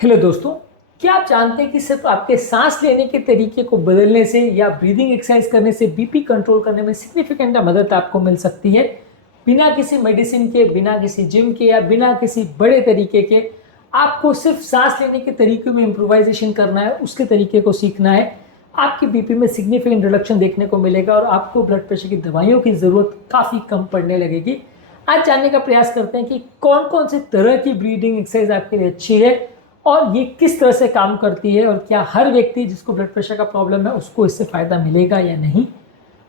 Hello दोस्तों, क्या आप जानते हैं कि सिर्फ आपके सांस लेने के तरीके को बदलने से या ब्रीदिंग एक्सरसाइज करने से बीपी कंट्रोल करने में सिग्निफिकेंट मदद आपको मिल सकती है। बिना किसी मेडिसिन के, बिना किसी जिम के या बिना किसी बड़े तरीके के आपको सिर्फ सांस लेने के तरीके में इम्प्रोवाइजेशन करना है, उसके तरीके को सीखना है। आपकी बीपी में सिग्निफिकेंट रिडक्शन देखने को मिलेगा और आपको ब्लड प्रेशर की दवाइयों की ज़रूरत काफ़ी कम पड़ने लगेगी। आज जानने का प्रयास करते हैं कि कौन कौन से तरह की ब्रीदिंग एक्सरसाइज आपके लिए अच्छी है और ये किस तरह से काम करती है और क्या हर व्यक्ति जिसको ब्लड प्रेशर का प्रॉब्लम है उसको इससे फ़ायदा मिलेगा या नहीं,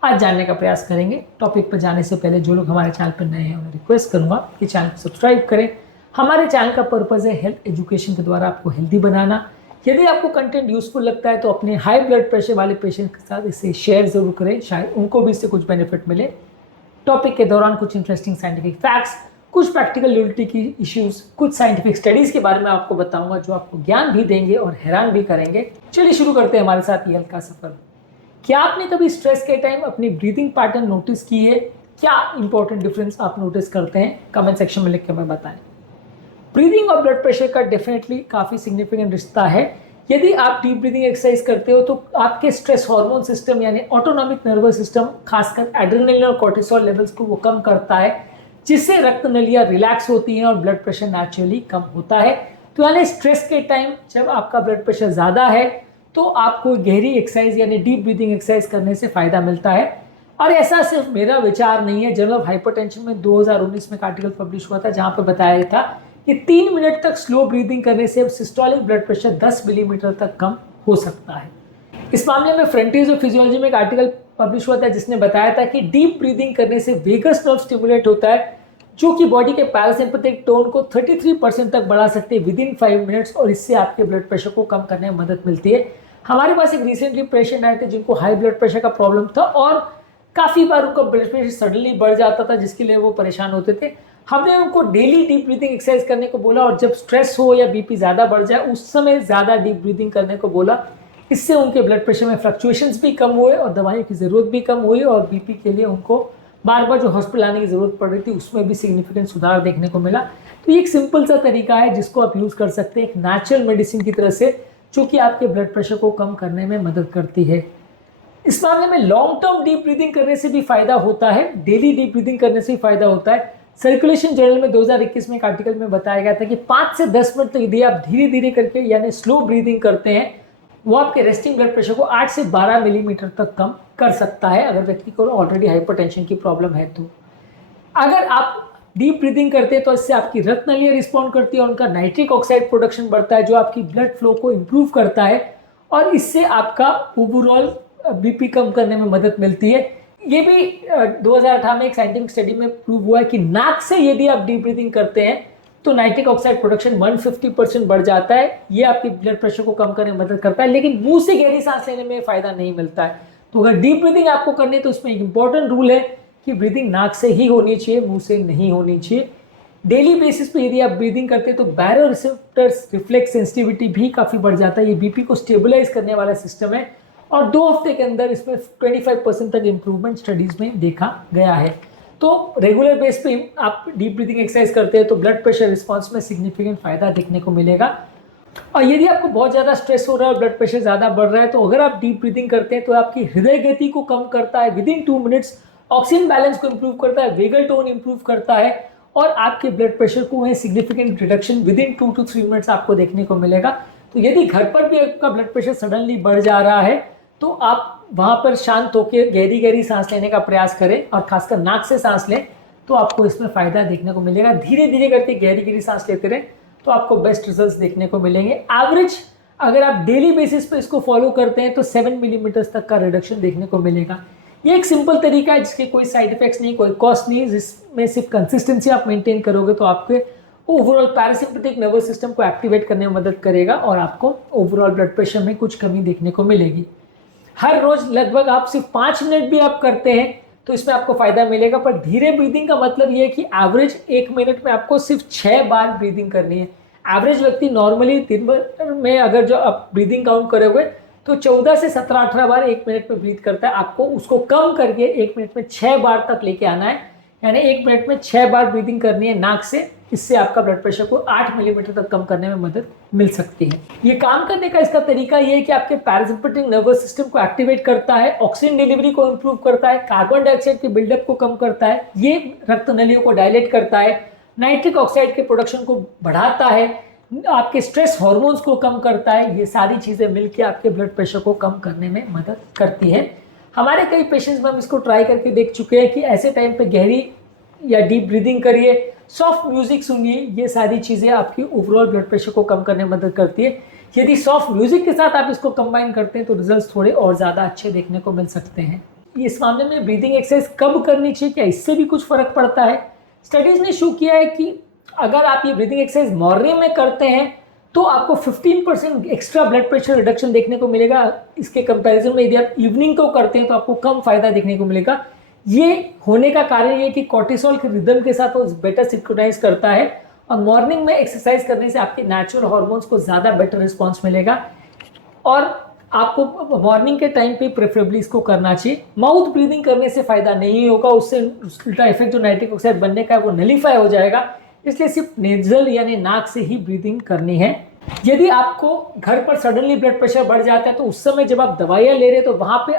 आज जानने का प्रयास करेंगे। टॉपिक पर जाने से पहले जो लोग हमारे चैनल पर नए हैं उन्हें रिक्वेस्ट करूंगा कि चैनल को सब्सक्राइब करें। हमारे चैनल का पर्पज़ है हेल्थ एजुकेशन के द्वारा आपको हेल्दी बनाना। यदि आपको कंटेंट यूजफुल लगता है तो अपने हाई ब्लड प्रेशर वाले पेशेंट के साथ इसे शेयर ज़रूर करें, शायद उनको भी इससे कुछ बेनिफिट मिले। टॉपिक के दौरान कुछ इंटरेस्टिंग साइंटिफिक फैक्ट्स, कुछ प्रैक्टिकल यूटिलिटी की इश्यूज, कुछ साइंटिफिक स्टडीज के बारे में आपको बताऊंगा जो आपको ज्ञान भी देंगे और हैरान भी करेंगे। चलिए शुरू करते हैं हमारे साथ ये हल्का सफर। क्या आपने कभी स्ट्रेस के टाइम अपनी ब्रीदिंग पैटर्न नोटिस की है? क्या इंपॉर्टेंट डिफरेंस आप नोटिस करते हैं? कमेंट सेक्शन में लिख के हमें बताएं। ब्रीदिंग और ब्लड प्रेशर का डेफिनेटली काफ़ी सिग्निफिकेंट रिश्ता है। यदि आप डीप ब्रीदिंग एक्सरसाइज करते हो तो आपके स्ट्रेस हार्मोन सिस्टम यानी ऑटोनॉमिक नर्वस सिस्टम, खासकर एड्रेनलिन और कोर्टिसोल लेवल्स को वो कम करता है, जिससे रक्त नलियाँ रिलैक्स होती हैं और ब्लड प्रेशर नेचुरली कम होता है। तो यानी स्ट्रेस के टाइम जब आपका ब्लड प्रेशर ज़्यादा है तो आपको गहरी एक्सरसाइज यानी डीप ब्रीदिंग एक्सरसाइज करने से फ़ायदा मिलता है। और ऐसा सिर्फ मेरा विचार नहीं है। जर्नल ऑफ हाइपरटेंशन में 2019 में एक आर्टिकल पब्लिश हुआ था जहाँ पर बताया था कि 3 मिनट तक स्लो ब्रीदिंग करने से सिस्टोलिक ब्लड प्रेशर 10 मिलीमीटर तक कम हो सकता है। इस मामले में फ्रंटियर्स ऑफ फिजियोलॉजी में एक आर्टिकल पब्लिश हुआ था जिसने बताया था कि डीप ब्रीदिंग करने से वेगस नर्व स्टिमुलेट होता है, जो कि बॉडी के पैरासिम्पैथिक टोन को 33% तक बढ़ा सकते हैं विद इन 5 मिनट्स, और इससे आपके ब्लड प्रेशर को कम करने में मदद मिलती है। हमारे पास एक रिसेंटली पेशेंट आए थे जिनको हाई ब्लड प्रेशर का प्रॉब्लम था और काफ़ी बार उनका ब्लड प्रेशर सडनली बढ़ जाता था, जिसके लिए वो परेशान होते थे। हमने उनको डेली डीप ब्रीदिंग एक्सरसाइज करने को बोला और जब स्ट्रेस हो या बीपी ज़्यादा बढ़ जाए उस समय ज़्यादा डीप ब्रीदिंग करने को बोला। इससे उनके ब्लड प्रेशर में फ्लक्चुएशंस भी कम हुए और दवाइयों की ज़रूरत भी कम हुई और बीपी के लिए उनको बार बार जो हॉस्पिटल आने की ज़रूरत पड़ रही थी उसमें भी सिग्निफिकेंट सुधार देखने को मिला। तो ये एक सिंपल सा तरीका है जिसको आप यूज़ कर सकते हैं एक नेचुरल मेडिसिन की तरह से, जो कि आपके ब्लड प्रेशर को कम करने में मदद करती है। इस मामले में लॉन्ग टर्म डीप ब्रीदिंग करने से भी फायदा होता है, डेली डीप ब्रीदिंग करने से भी फायदा होता है। सर्कुलेशन जर्नल में 2021 में एक आर्टिकल में बताया गया था कि 5 से 10 मिनट तक यदि आप धीरे धीरे करके यानी स्लो ब्रीदिंग करते हैं, वो आपके रेस्टिंग ब्लड प्रेशर को 8 से 12 मिलीमीटर तक कम कर सकता है, अगर व्यक्ति को ऑलरेडी हाइपरटेंशन की प्रॉब्लम है तो। अगर आप डीप ब्रीदिंग करते हैं तो इससे आपकी रक्त नलियाँ रिस्पॉन्ड करती है, उनका नाइट्रिक ऑक्साइड प्रोडक्शन बढ़ता है जो आपकी ब्लड फ्लो को इम्प्रूव करता है और इससे आपका ओवरऑल बीपी कम करने में मदद मिलती है। ये भी 2018 में एक साइंटिफिक स्टडी में प्रूव हुआ है कि नाक से यदि आप डीप ब्रीदिंग करते हैं तो नाइट्रिक ऑक्साइड प्रोडक्शन 150% बढ़ जाता है। ये आपके ब्लड प्रेशर को कम करने में मदद करता है, लेकिन मुंह से गहरी सांस लेने में फायदा नहीं मिलता है। तो अगर डीप ब्रीदिंग आपको करनी है तो उसमें एक इंपॉर्टेंट रूल है कि ब्रीदिंग नाक से ही होनी चाहिए, मुंह से नहीं होनी चाहिए। डेली बेसिस पे यदि आप ब्रीदिंग करते हैं तो बैरोरिसेप्टर्स रिफ्लेक्स सेंसिटिविटी भी काफ़ी बढ़ जाता है। ये बीपी को स्टेबलाइज करने वाला सिस्टम है और 2 हफ्ते के अंदर इसमें 25% तक इम्प्रूवमेंट स्टडीज़ में देखा गया है। तो रेगुलर बेस पे आप डीप ब्रीदिंग एक्सरसाइज करते हैं तो ब्लड प्रेशर रिस्पांस में सिग्निफिकेंट फायदा देखने को मिलेगा। और यदि आपको बहुत ज़्यादा स्ट्रेस हो रहा है और ब्लड प्रेशर ज़्यादा बढ़ रहा है तो अगर आप डीप ब्रीदिंग करते हैं तो आपकी हृदय गति को कम करता है with in 2 minutes, oxygen balance को इम्प्रूव करता है, वेगल टोन इम्प्रूव करता है और आपके ब्लड प्रेशर को significant reduction with in 2 to 3 minutes आपको देखने को मिलेगा। तो यदि घर पर भी आपका ब्लड प्रेशर सडनली बढ़ जा रहा है तो आप वहाँ पर शांत होकर गहरी गहरी सांस लेने का प्रयास करें और खासकर नाक से सांस लें तो आपको इसमें फ़ायदा देखने को मिलेगा। धीरे धीरे करके गहरी गहरी सांस लेते रहें तो आपको बेस्ट रिजल्ट्स देखने को मिलेंगे। एवरेज अगर आप डेली बेसिस पे इसको फॉलो करते हैं तो 7 मिलीमीटर्स तक का रिडक्शन देखने को मिलेगा। ये एक सिंपल तरीका है जिसके कोई साइड इफेक्ट्स नहीं, कोई कॉस्ट नहीं, जिसमें सिर्फ कंसिस्टेंसी आप मेंटेन करोगे तो आपके ओवरऑल पैरासिम्पैथिक नर्वस सिस्टम को एक्टिवेट करने में मदद करेगा और आपको ओवरऑल ब्लड प्रेशर में कुछ कमी देखने को मिलेगी। हर रोज लगभग आप सिर्फ 5 मिनट भी आप करते हैं तो इसमें आपको फायदा मिलेगा। पर धीरे ब्रीदिंग का मतलब ये है कि एवरेज 1 मिनट में आपको सिर्फ 6 बार ब्रीदिंग करनी है। एवरेज व्यक्ति नॉर्मली दिन भर में अगर जो आप ब्रीदिंग काउंट करोगे तो 14 से 17-18 बार 1 मिनट में ब्रीथ करता है। आपको उसको कम करके 1 मिनट में 6 बार तक लेके आना है, यानी 1 मिनट में 6 बार ब्रीदिंग करनी है नाक से इससे आपका ब्लड प्रेशर को 8 मिलीमीटर तक कम करने में मदद मिल सकती है। ये काम करने का इसका तरीका ये है कि आपके पैरासिम्पैथिक नर्वस सिस्टम को एक्टिवेट करता है, ऑक्सीजन डिलीवरी को इंप्रूव करता है, कार्बन डाइऑक्साइड के बिल्डअप को कम करता है, ये रक्त नलियों को डायलेट करता है, नाइट्रिक ऑक्साइड के प्रोडक्शन को बढ़ाता है, आपके स्ट्रेस हार्मोन्स को कम करता है। ये सारी चीज़ें मिलकर आपके ब्लड प्रेशर को कम करने में मदद करती हैं। हमारे कई पेशेंट्स में हम इसको ट्राई करके देख चुके हैं कि ऐसे टाइम पे गहरी या डीप ब्रीदिंग करिए, सॉफ्ट म्यूजिक सुनिए, ये सारी चीज़ें आपकी ओवरऑल ब्लड प्रेशर को कम करने में मदद करती है। यदि सॉफ्ट म्यूजिक के साथ आप इसको कंबाइन करते हैं तो रिजल्ट्स थोड़े और ज़्यादा अच्छे देखने को मिल सकते हैं। इस मामले में ब्रीदिंग एक्सरसाइज कब करनी चाहिए, क्या इससे भी कुछ फर्क पड़ता है? स्टडीज़ ने शो किया है कि अगर आप ये ब्रीदिंग एक्सरसाइज मॉर्निंग में करते हैं तो आपको 15% एक्स्ट्रा ब्लड प्रेशर रिडक्शन देखने को मिलेगा। इसके कंपैरिजन में यदि आप इवनिंग को करते हैं तो आपको कम फायदा देखने को मिलेगा। ये होने का कारण ये कि कॉर्टिसोल के रिदम के साथ वो बेटर सिंक्रोनाइज करता है और मॉर्निंग में एक्सरसाइज करने से आपके नेचुरल हार्मोन्स को ज़्यादा बेटर रिस्पॉन्स मिलेगा और आपको मॉर्निंग के टाइम पे प्रेफरेबली इसको करना चाहिए। माउथ ब्रीदिंग करने से फायदा नहीं होगा, उससे उल्टा इफेक्ट जो नाइट्रिक ऑक्साइड बनने का है वो नलीफाई हो जाएगा, इसलिए सिर्फ नेजल यानी नाक से ही ब्रीदिंग करनी है। यदि आपको घर पर सडनली ब्लड प्रेशर बढ़ जाता है तो उस समय जब आप दवाइयाँ ले रहे हैं तो वहाँ पे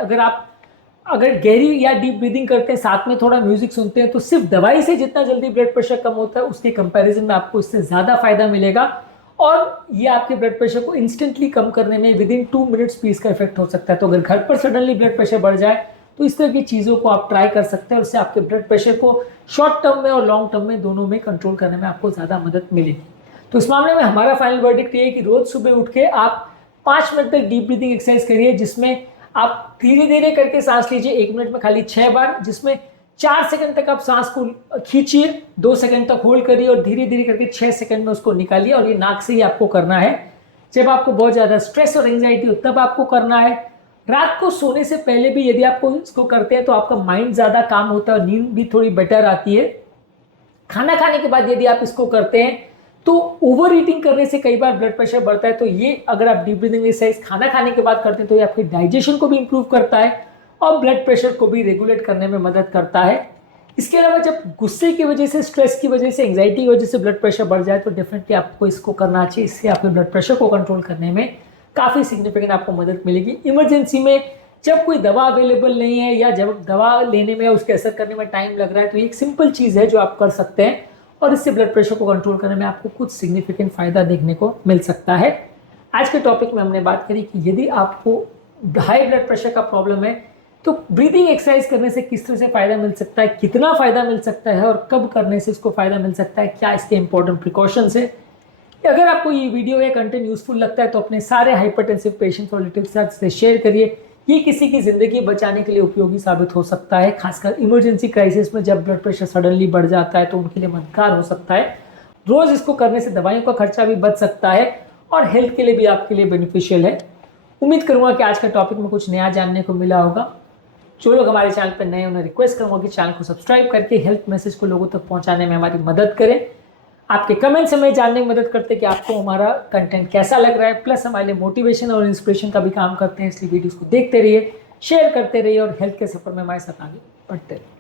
अगर गहरी या डीप ब्रीदिंग करते हैं, साथ में थोड़ा म्यूजिक सुनते हैं, तो सिर्फ दवाई से जितना जल्दी ब्लड प्रेशर कम होता है उसके कंपैरिजन में आपको इससे ज़्यादा फायदा मिलेगा और ये आपके ब्लड प्रेशर को इंस्टेंटली कम करने में विदिन 2 मिनट्स भी इसका इफेक्ट हो सकता है। तो अगर घर पर सडनली ब्लड प्रेशर बढ़ जाए तो इस तरह की चीज़ों को आप ट्राई कर सकते हैं, उससे आपके ब्लड प्रेशर को शॉर्ट टर्म में और लॉन्ग टर्म में दोनों में कंट्रोल करने में आपको ज़्यादा मदद मिलेगी। तो इस मामले में हमारा फाइनल वर्डिक्ट ये है कि रोज़ सुबह उठ के आप 5 मिनट तक डीप ब्रीदिंग एक्सरसाइज करिए, जिसमें आप धीरे धीरे करके सांस लीजिए 1 मिनट में खाली 6 बार, जिसमें 4 सेकंड तक आप सांस को खींचिए, 2 सेकंड तक होल्ड करिए और धीरे धीरे करके 6 सेकंड में उसको निकालिए और ये नाक से ही आपको करना है। जब आपको बहुत ज़्यादा स्ट्रेस और एंग्जाइटी हो तब आपको करना है। रात को सोने से पहले भी यदि आपको इसको करते हैं तो आपका माइंड ज़्यादा काम होता है और नींद भी थोड़ी बेटर आती है। खाना खाने के बाद यदि आप इसको करते हैं तो ओवर ईटिंग करने से कई बार ब्लड प्रेशर बढ़ता है, तो ये अगर आप डीप ब्रीदिंग एक्सरसाइज खाना खाने के बाद करते हैं तो ये आपके डाइजेशन को भी इंप्रूव करता है और ब्लड प्रेशर को भी रेगुलेट करने में मदद करता है। इसके अलावा जब गुस्से की वजह से, स्ट्रेस की वजह से, एंग्जाइटी की वजह से ब्लड प्रेशर बढ़ जाए तो डेफिनेटली आपको इसको करना चाहिए। इससे आपके ब्लड प्रेशर को कंट्रोल करने में काफ़ी सिग्निफिकेंट आपको मदद मिलेगी। इमरजेंसी में जब कोई दवा अवेलेबल नहीं है या जब दवा लेने में उसके असर करने में टाइम लग रहा है तो ये एक सिंपल चीज़ है जो आप कर सकते हैं और इससे ब्लड प्रेशर को कंट्रोल करने में आपको कुछ सिग्निफिकेंट फायदा देखने को मिल सकता है। आज के टॉपिक में हमने बात करी कि यदि आपको हाई ब्लड प्रेशर का प्रॉब्लम है तो ब्रीदिंग एक्सरसाइज करने से किस तरह से फायदा मिल सकता है, कितना फायदा मिल सकता है और कब करने से इसको फायदा मिल सकता है, क्या इसके इंपॉर्टेंट प्रिकॉशंस है। अगर आपको ये वीडियो या कंटेंट यूजफुल लगता है तो अपने सारे हाइपरटेंसिव पेशेंट्स और रिलेटिव्स के साथ शेयर करिए। ये किसी की ज़िंदगी बचाने के लिए उपयोगी साबित हो सकता है, खासकर इमरजेंसी क्राइसिस में जब ब्लड प्रेशर सडनली बढ़ जाता है तो उनके लिए मददगार हो सकता है। रोज़ इसको करने से दवाइयों का खर्चा भी बच सकता है और हेल्थ के लिए भी आपके लिए बेनिफिशियल है। उम्मीद करूँगा कि आज का टॉपिक में कुछ नया जानने को मिला होगा। जो लोग हमारे चैनल पर नए उन्हें रिक्वेस्ट करूँगा कि चैनल को सब्सक्राइब करके हेल्थ मैसेज को लोगों तक पहुँचाने में हमारी मदद करें। आपके कमेंट्स हमें जानने में मदद करते हैं कि आपको हमारा कंटेंट कैसा लग रहा है, प्लस हमारे लिए मोटिवेशन और इंस्पिरेशन का भी काम करते हैं। इसलिए वीडियोस को देखते रहिए, शेयर करते रहिए और हेल्थ के सफर में हमारे साथ आगे बढ़ते रहिए।